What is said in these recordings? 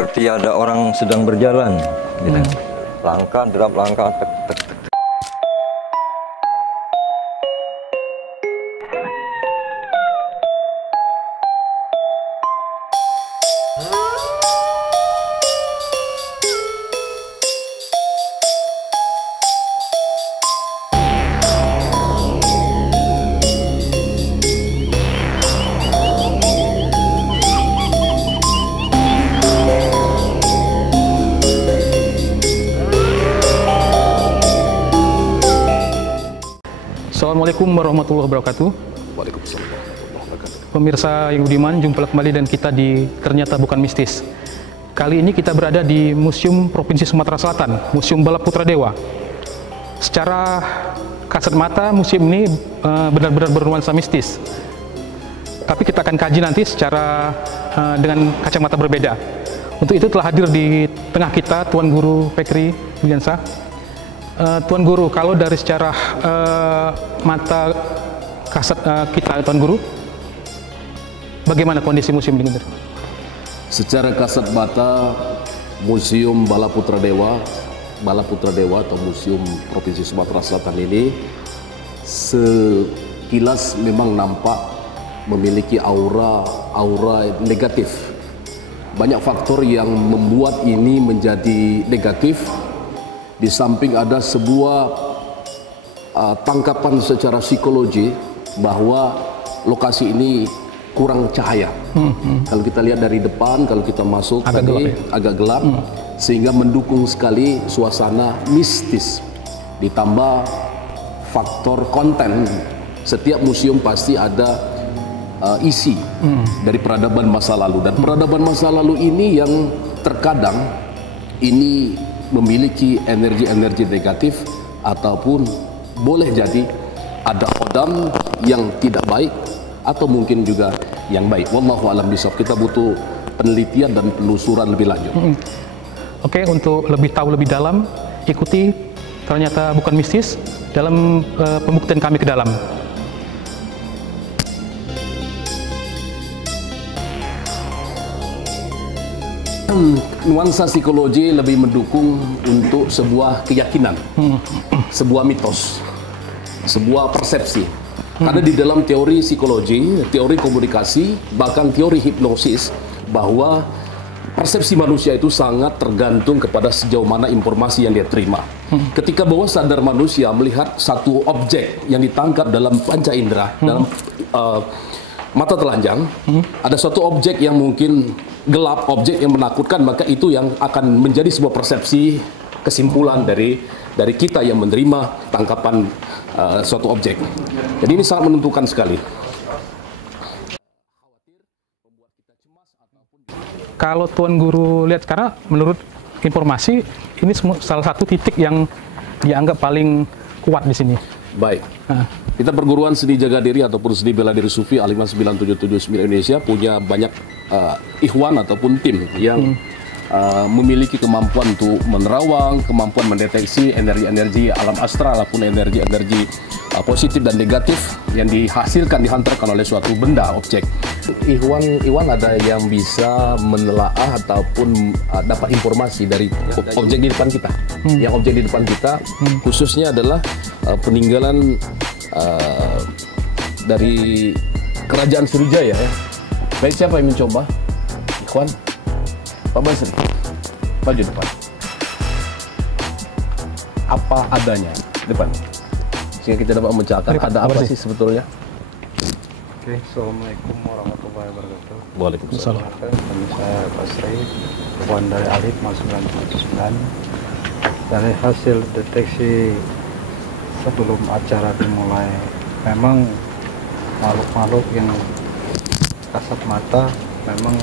Seperti ada orang sedang berjalan, gitu. Langkah, derap langkah, tek, tek, tek. Assalamualaikum warahmatullahi wabarakatuh. Waalaikumsalam warahmatullahi wabarakatuh. Pemirsa yang budiman, jumpa kembali dan kita di Ternyata Bukan Mistis. Kali ini kita berada di Museum Provinsi Sumatera Selatan, Museum Bala Putra Dewa. Secara kasat mata, museum ini benar-benar bernuansa mistis. Tapi kita akan kaji nanti secara dengan kacamata berbeda. Untuk itu telah hadir di tengah kita Tuan Guru Fikri Williansa. Tuan Guru, kalau dari secara mata kasat kita, Tuan Guru, bagaimana kondisi museum ini? Secara kasat mata, Museum Bala Putra Dewa atau Museum Provinsi Sumatera Selatan ini sekilas memang nampak memiliki aura negatif. Banyak faktor yang membuat ini menjadi negatif. Di samping ada sebuah tangkapan secara psikologi bahwa lokasi ini kurang cahaya. Kalau kita lihat dari depan, kalau kita masuk agak gelap, sehingga mendukung sekali suasana mistis. Ditambah faktor konten, setiap museum pasti ada isi dari peradaban masa lalu, dan peradaban masa lalu ini yang terkadang ini memiliki energi-energi negatif, ataupun boleh jadi ada kodam yang tidak baik atau mungkin juga yang baik. Wallahu a'lam bishawab. Kita butuh penelitian dan penelusuran lebih lanjut. Oke, untuk lebih tahu lebih dalam, ikuti Ternyata Bukan Mistis dalam pembuktian kami ke dalam. Nuansa psikologi lebih mendukung untuk sebuah keyakinan, sebuah mitos, sebuah persepsi. Karena di dalam teori psikologi, teori komunikasi, bahkan teori hipnosis, bahwa persepsi manusia itu sangat tergantung kepada sejauh mana informasi yang dia terima. Ketika bawah sadar manusia melihat satu objek yang ditangkap dalam panca indera, dalam mata telanjang, ada suatu objek yang mungkin gelap, objek yang menakutkan, maka itu yang akan menjadi sebuah persepsi, kesimpulan dari kita yang menerima tangkapan suatu objek. Jadi ini sangat menentukan sekali. Kalau Tuan Guru lihat sekarang, menurut informasi, ini salah satu titik yang dianggap paling kuat di sini. Baik. Kita perguruan seni jaga diri ataupun seni bela diri Sufi Al-Iman 9779 Indonesia punya banyak ikhwan ataupun tim yang memiliki kemampuan untuk menerawang, kemampuan mendeteksi energi-energi alam astral ataupun energi-energi positif dan negatif yang dihasilkan, dihantarkan oleh suatu benda, objek. Ikhwan ada yang bisa menelaah ataupun dapat informasi dari objek di depan kita. Yang objek di depan kita khususnya adalah peninggalan dari Kerajaan Sriwijaya. Ya. Baik, siapa yang mencoba? Ikhwan, Pak Basri, maju depan. Apa adanya depan, sehingga kita dapat memecahkan ada apa sih sebetulnya. Oke, Assalamualaikum warahmatullahi wabarakatuh. Waalaikumsalam. Saya Basri, Ikhwan dari Alif 979. Dari hasil deteksi sebelum acara dimulai, memang makhluk-makhluk yang kasat mata memang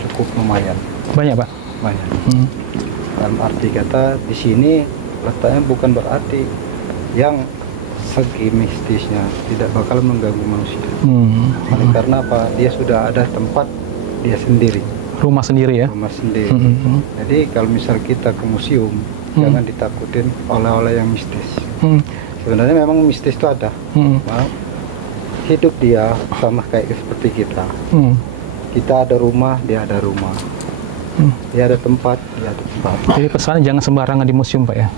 cukup lumayan. Banyak, Pak? Banyak. Dalam arti kata, di sini letaknya bukan berarti yang segi mistisnya tidak bakal mengganggu manusia. Karena apa? Dia sudah ada tempat dia sendiri. Rumah sendiri ya? Rumah sendiri. Jadi kalau misal kita ke museum, jangan ditakutin oleh-oleh yang mistis. Sebenarnya memang mistis itu ada. Nah, hidup dia sama kayak seperti kita. Kita ada rumah, dia ada rumah. dia ada tempat, dia ada tempat. Jadi pesannya jangan sembarangan di museum, Pak ya.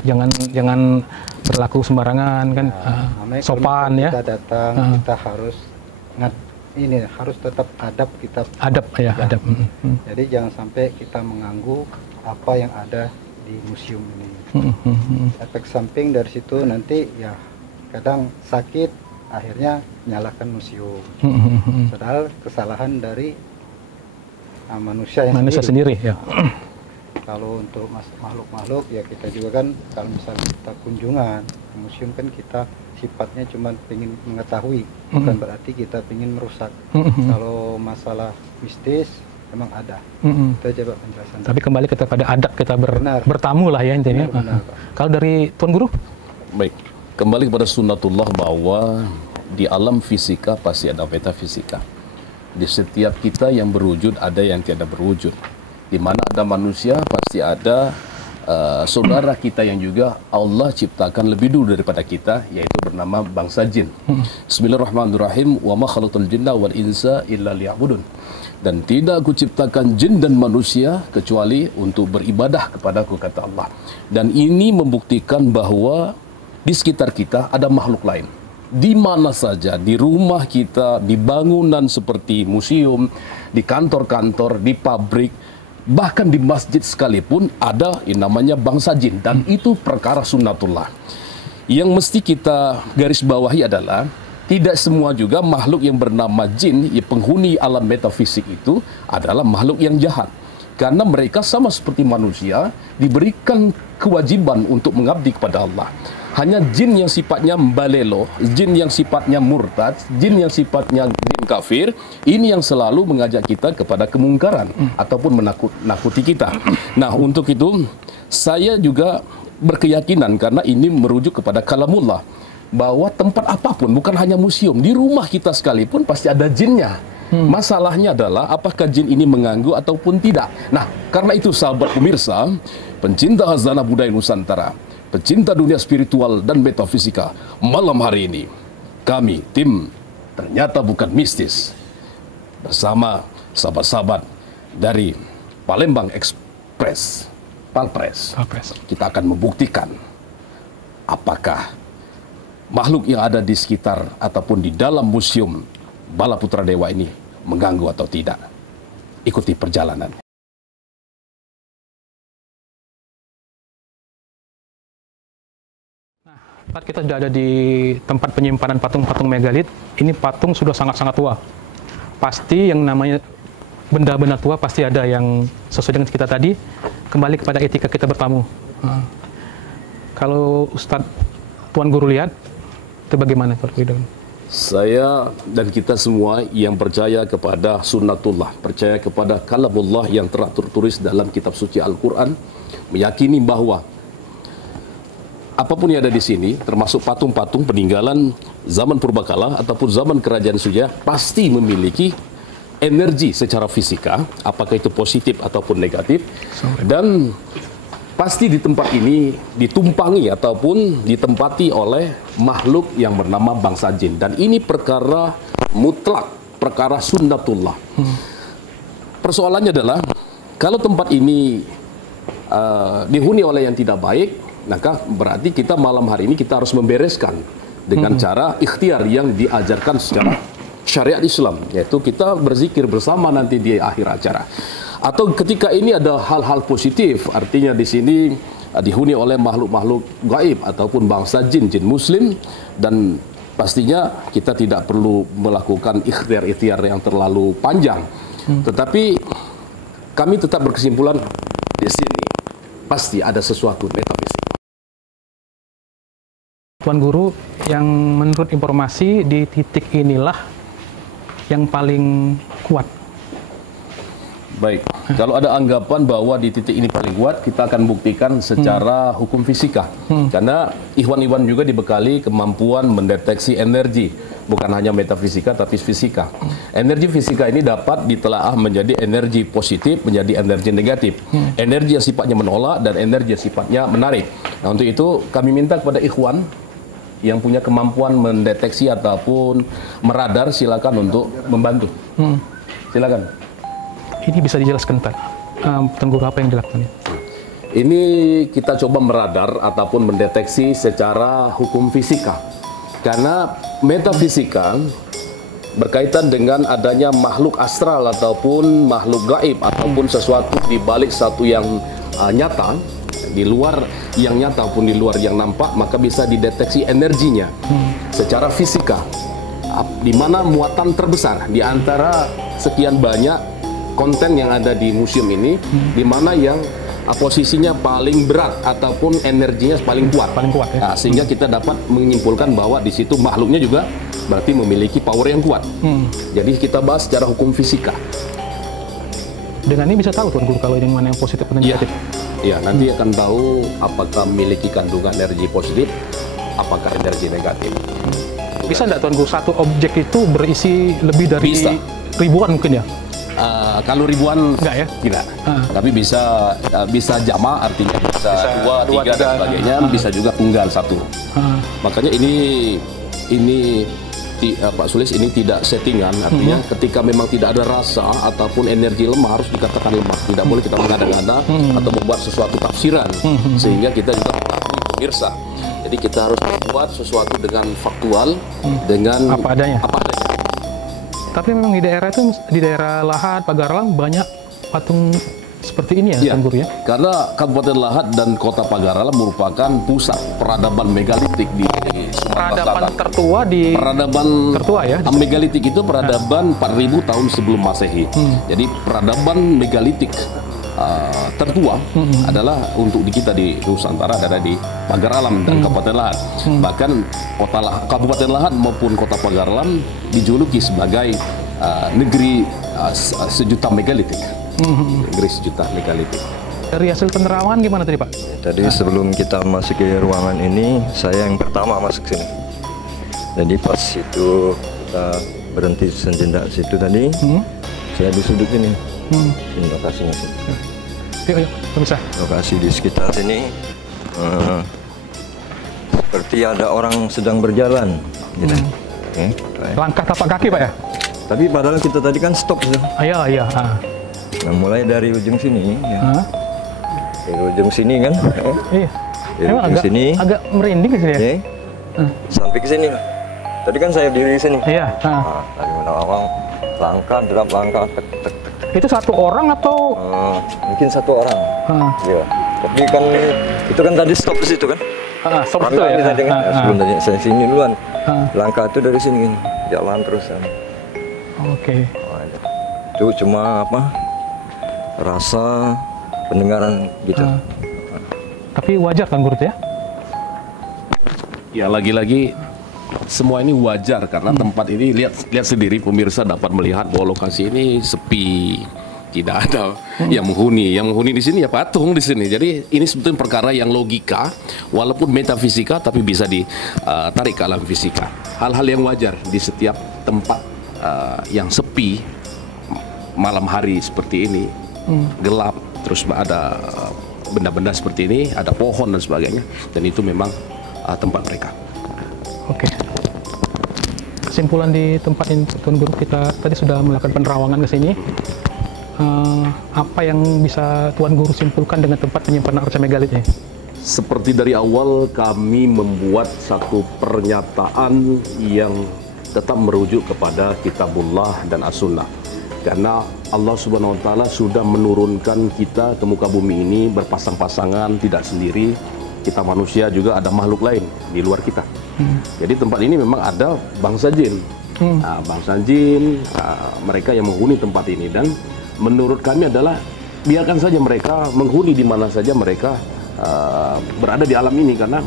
Jangan berlaku sembarangan kan. Namanya kalau Sopan ya. kita datang, kita harus harus tetap adab kita. Adab ya, adab. Jadi jangan sampai kita mengganggu apa yang ada di museum ini. Efek samping dari situ nanti ya kadang sakit, akhirnya nyalakan museum. Padahal kesalahan dari manusia sendiri ya. Kalau untuk makhluk-makhluk ya kita juga kan, kalau misalnya kita kunjungan ke museum kan kita sifatnya cuma ingin mengetahui, bukan berarti kita ingin merusak. Kalau masalah mistis memang ada. Itu aja Pak penjelasan. Tapi kembali kita pada adab kita bertamu lah ya intinya. Benar, kalau dari Tuan Guru? Baik, kembali kepada sunnatullah bahwa di alam fisika pasti ada metafisika. Di setiap kita yang berwujud ada yang tiada berwujud. Di mana ada manusia pasti ada saudara kita yang juga Allah ciptakan lebih dulu daripada kita, yaitu bernama bangsa jin. Bismillahirrahmanirrahim. Wa ma khalaqtul jinna wal insa illa liya'budun. Dan tidak aku ciptakan jin dan manusia kecuali untuk beribadah kepadaku, kata Allah. Dan ini membuktikan bahwa di sekitar kita ada makhluk lain. Di mana saja, di rumah kita, di bangunan seperti museum, di kantor-kantor, di pabrik, bahkan di masjid sekalipun ada yang namanya bangsa jin. Dan itu perkara sunnatullah. Yang mesti kita garis bawahi adalah tidak semua juga makhluk yang bernama jin, yang penghuni alam metafisik itu adalah makhluk yang jahat. Karena mereka sama seperti manusia diberikan kewajiban untuk mengabdi kepada Allah. Hanya jin yang sifatnya mbalelo, jin yang sifatnya murtad, jin yang sifatnya jin kafir, ini yang selalu mengajak kita kepada kemungkaran ataupun menakuti kita. Nah, untuk itu saya juga berkeyakinan karena ini merujuk kepada kalamullah bahwa tempat apapun, bukan hanya museum, di rumah kita sekalipun pasti ada jinnya. Masalahnya adalah apakah jin ini mengganggu ataupun tidak. Nah, karena itu sahabat pemirsa, pencinta khazanah budaya Nusantara, pecinta dunia spiritual dan metafisika, malam hari ini kami tim Ternyata Bukan Mistis bersama sahabat-sahabat dari Palembang Express, Palpres, kita akan membuktikan apakah makhluk yang ada di sekitar ataupun di dalam museum Bala Putra Dewa ini mengganggu atau tidak. Ikuti perjalanan. Saat kita sudah ada di tempat penyimpanan patung-patung megalit, ini patung sudah sangat-sangat tua. Pasti yang namanya benda-benda tua pasti ada yang sesuai dengan kita tadi. Kembali kepada etika kita bertamu. Kalau Ustadz Tuan Guru lihat, itu bagaimana Tuan Guru? Saya dan kita semua yang percaya kepada sunnatullah, percaya kepada kalamullah yang telah tertulis dalam kitab suci Al-Quran, meyakini bahwa apapun yang ada di sini, termasuk patung-patung peninggalan zaman purbakala ataupun zaman kerajaan Sujaya, pasti memiliki energi secara fisika, apakah itu positif ataupun negatif, dan pasti di tempat ini ditumpangi ataupun ditempati oleh makhluk yang bernama bangsa jin. Dan ini perkara mutlak, perkara sunnatullah. Persoalannya adalah, kalau tempat ini dihuni oleh yang tidak baik, maka berarti kita malam hari ini kita harus membereskan dengan cara ikhtiar yang diajarkan secara syariat Islam, yaitu kita berzikir bersama nanti di akhir acara. Atau ketika ini ada hal-hal positif, artinya di sini dihuni oleh makhluk-makhluk gaib ataupun bangsa jin, jin muslim, dan pastinya kita tidak perlu melakukan ikhtiar-ikhtiar yang terlalu panjang. Tetapi kami tetap berkesimpulan di sini pasti ada sesuatu metafisik. Tuan Guru, yang menurut informasi di titik inilah yang paling kuat. Baik, kalau ada anggapan bahwa di titik ini paling kuat, kita akan buktikan secara hukum fisika. Karena Ikhwan-Ikhwan juga dibekali kemampuan mendeteksi energi, bukan hanya metafisika tapi fisika. Energi fisika ini dapat ditelaah menjadi energi positif, menjadi energi negatif. Energi yang sifatnya menolak dan energi yang sifatnya menarik. Nah, untuk itu kami minta kepada Ikhwan yang punya kemampuan mendeteksi ataupun meradar, silakan untuk membantu. Silakan. Ini bisa dijelaskan, Pak. Tuan Guru, apa yang dilakukan? Ini kita coba meradar ataupun mendeteksi secara hukum fisika. Karena metafisika berkaitan dengan adanya makhluk astral ataupun makhluk gaib ataupun sesuatu di balik satu yang nyata, di luar yang nyata ataupun di luar yang nampak, maka bisa dideteksi energinya secara fisika. Di mana muatan terbesar di antara sekian banyak konten yang ada di museum ini, di mana yang posisinya paling berat ataupun energinya paling kuat. Paling kuat ya. Nah, sehingga kita dapat menyimpulkan bahwa di situ makhluknya juga berarti memiliki power yang kuat. Jadi kita bahas secara hukum fisika. Dengan ini bisa tahu Tuan Guru kalau yang mana yang positif dan negatif. Ya, nanti akan tahu apakah memiliki kandungan energi positif, apakah energi negatif. Bisa nggak Tuan Guru satu objek itu berisi lebih dari Bisa. ribuan mungkin ya? Kalau ribuan Enggak ya? tidak, tapi bisa jama, artinya bisa dua, tiga dan sebagainya, bisa juga tunggal satu. Makanya ini Pak Sulis, ini tidak settingan, artinya ketika memang tidak ada rasa ataupun energi lemah harus dikatakan lemah, tidak boleh kita mengada-ngada atau membuat sesuatu tafsiran sehingga kita juga mengakui pemirsa. Jadi kita harus membuat sesuatu dengan faktual, dengan Apa adanya. Apa adanya. Tapi memang di daerah itu, di daerah Lahat, Pagaralam banyak patung seperti ini ya, Ya, Tuan Guru ya? karena Kabupaten Lahat dan Kota Pagaralam merupakan pusat peradaban megalitik di Sumatera Peradaban Selatan. tertua di Peradaban tertua ya? megalitik itu peradaban 4000 tahun sebelum Masehi. Jadi peradaban megalitik tertua adalah untuk di kita di Nusantara ada di Pagaralam dan Kabupaten Lahat. Bahkan Kabupaten Lahat maupun Kota Pagaralam dijuluki sebagai negeri sejuta megalitik. Negeri sejuta megalitik. Dari hasil penerawangan gimana tadi Pak? Tadi sebelum kita masuk ke ruangan ini, saya yang pertama masuk sini. Jadi pas itu kita berhenti sejenak situ tadi, saya di sudut ini. Ini lokasinya sini. Yuk, bisa. Lokasi di sekitar sini seperti ada orang sedang berjalan, gitu. Oke, baik. Langkah tapak kaki Pak ya? Tapi padahal kita tadi kan stop sudah. Iya. Nah, mulai dari ujung sini, ya. Dari ujung sini kan, Iya. dari Emang ujung sini, agak merinding ke sini ya? oke, sampai ke sini. Tadi kan saya berdiri di sini. Iya. Nah, dari awal langkah, derap langkah, tek, tek, tek. Itu satu orang atau? Mungkin satu orang. Iya. Tapi kan itu kan tadi stop di situ kan. Stop itu Langkah ya? ini tadi kan. Sebelum tadi saya sini duluan. Ah. Langkah itu dari sini gini. Jalan terus. Oke. Itu cuma apa? Rasa pendengaran gitu. Tapi wajar kan Guru ya? Ya, lagi-lagi semua ini wajar karena tempat ini lihat sendiri pemirsa dapat melihat bahwa lokasi ini sepi, tidak ada yang menghuni. Yang menghuni di sini ya patung di sini. Jadi ini sebetulnya perkara yang logika, walaupun metafisika tapi bisa ditarik ke alam fisika. Hal-hal yang wajar di setiap tempat yang sepi malam hari seperti ini, gelap, terus ada benda-benda seperti ini, ada pohon dan sebagainya, dan itu memang tempat mereka. Oke. Kesimpulan di tempat ini, Tuan Guru, kita tadi sudah melakukan penerawangan ke sini. Apa yang bisa Tuan Guru simpulkan dengan tempat penyimpanan arca megalit ini? Seperti dari awal kami membuat satu pernyataan yang tetap merujuk kepada Kitabullah dan As-Sunnah. Karena Allah Subhanahu wa Ta'ala sudah menurunkan kita ke muka bumi ini berpasang-pasangan, tidak sendiri. Kita manusia juga ada makhluk lain di luar kita. Jadi tempat ini memang ada bangsa jin. Nah, bangsa jin, mereka yang menghuni tempat ini, dan menurut kami adalah biarkan saja mereka menghuni di mana saja mereka berada di alam ini, karena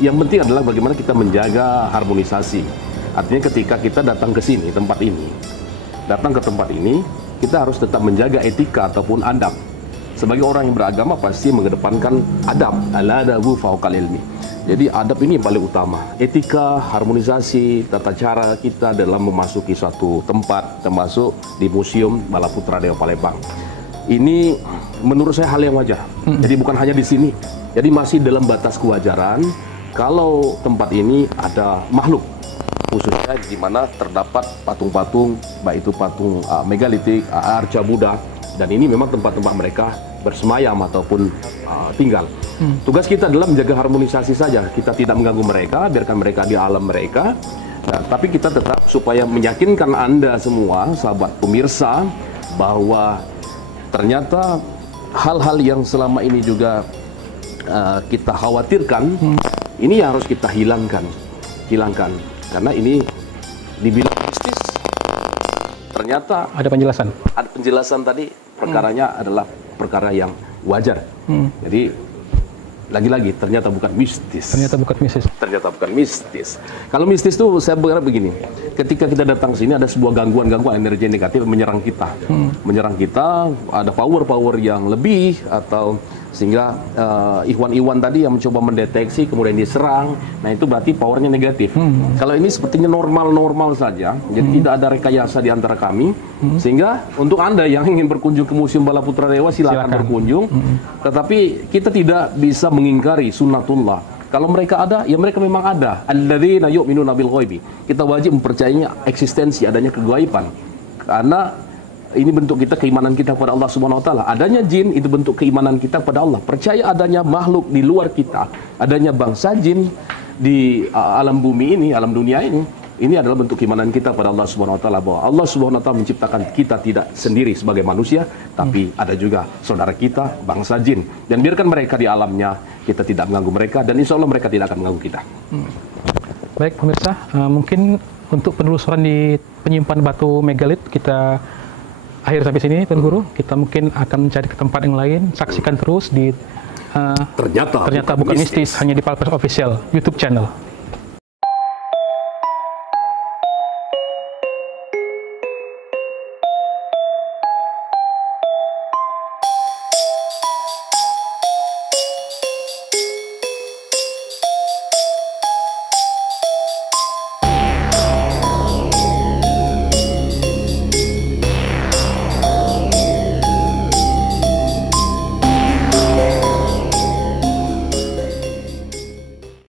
yang penting adalah bagaimana kita menjaga harmonisasi. Artinya ketika kita datang ke sini, tempat ini, kita harus tetap menjaga etika ataupun adab. Sebagai orang yang beragama pasti mengedepankan adab, al-adabu fauqal ilmi. Jadi adab ini yang paling utama. Etika, harmonisasi, tata cara kita dalam memasuki suatu tempat, termasuk di Museum Balaputra Dewa Palembang. Ini menurut saya hal yang wajar. Jadi bukan hanya di sini. Jadi masih dalam batas kewajaran kalau tempat ini ada makhluk, khususnya di mana terdapat patung-patung, baik itu patung megalitik, arca Buddha, dan ini memang tempat-tempat mereka bersemayam ataupun tinggal. Tugas kita adalah menjaga harmonisasi saja. Kita tidak mengganggu mereka, biarkan mereka di alam mereka. Nah, tapi kita tetap supaya meyakinkan Anda semua, sahabat pemirsa, bahwa ternyata hal-hal yang selama ini juga kita khawatirkan, ini harus kita hilangkan. Karena ini dibilang mistis, ternyata Ada penjelasan. ada penjelasan tadi, perkaranya adalah perkara yang wajar. Jadi lagi-lagi ternyata bukan mistis. Ternyata bukan mistis. Ternyata bukan mistis. Kalau mistis itu saya berharap begini, ketika kita datang sini ada sebuah gangguan energi negatif menyerang kita. Menyerang kita, ada power-power yang lebih, atau sehingga ikhwan-ikhwan tadi yang mencoba mendeteksi kemudian diserang, nah itu berarti powernya negatif. Kalau ini sepertinya normal-normal saja, jadi tidak ada rekayasa di antara kami, sehingga untuk Anda yang ingin berkunjung ke Museum Bala Putra Dewa silakan berkunjung, tetapi kita tidak bisa mengingkari sunnatullah. Kalau mereka ada, ya mereka memang ada. Alladzina yu'minuna bil ghaibi. Kita wajib mempercayai eksistensi adanya kegaiban, karena ini bentuk kita, keimanan kita kepada Allah Subhanahu wa taala. Adanya jin itu bentuk keimanan kita kepada Allah. Percaya adanya makhluk di luar kita, adanya bangsa jin di alam bumi ini, alam dunia ini adalah bentuk keimanan kita kepada Allah Subhanahu wa taala, bahwa Allah Subhanahu wa taala menciptakan kita tidak sendiri sebagai manusia, tapi ada juga saudara kita bangsa jin. Dan biarkan mereka di alamnya, kita tidak mengganggu mereka, dan insya Allah mereka tidak akan mengganggu kita. Baik pemirsa, mungkin untuk penelusuran di penyimpan batu megalit kita akhir sampai sini, Tuan Guru. Kita mungkin akan mencari ke tempat yang lain. Saksikan terus di Ternyata bukan mistis hanya di Palpes Official YouTube channel.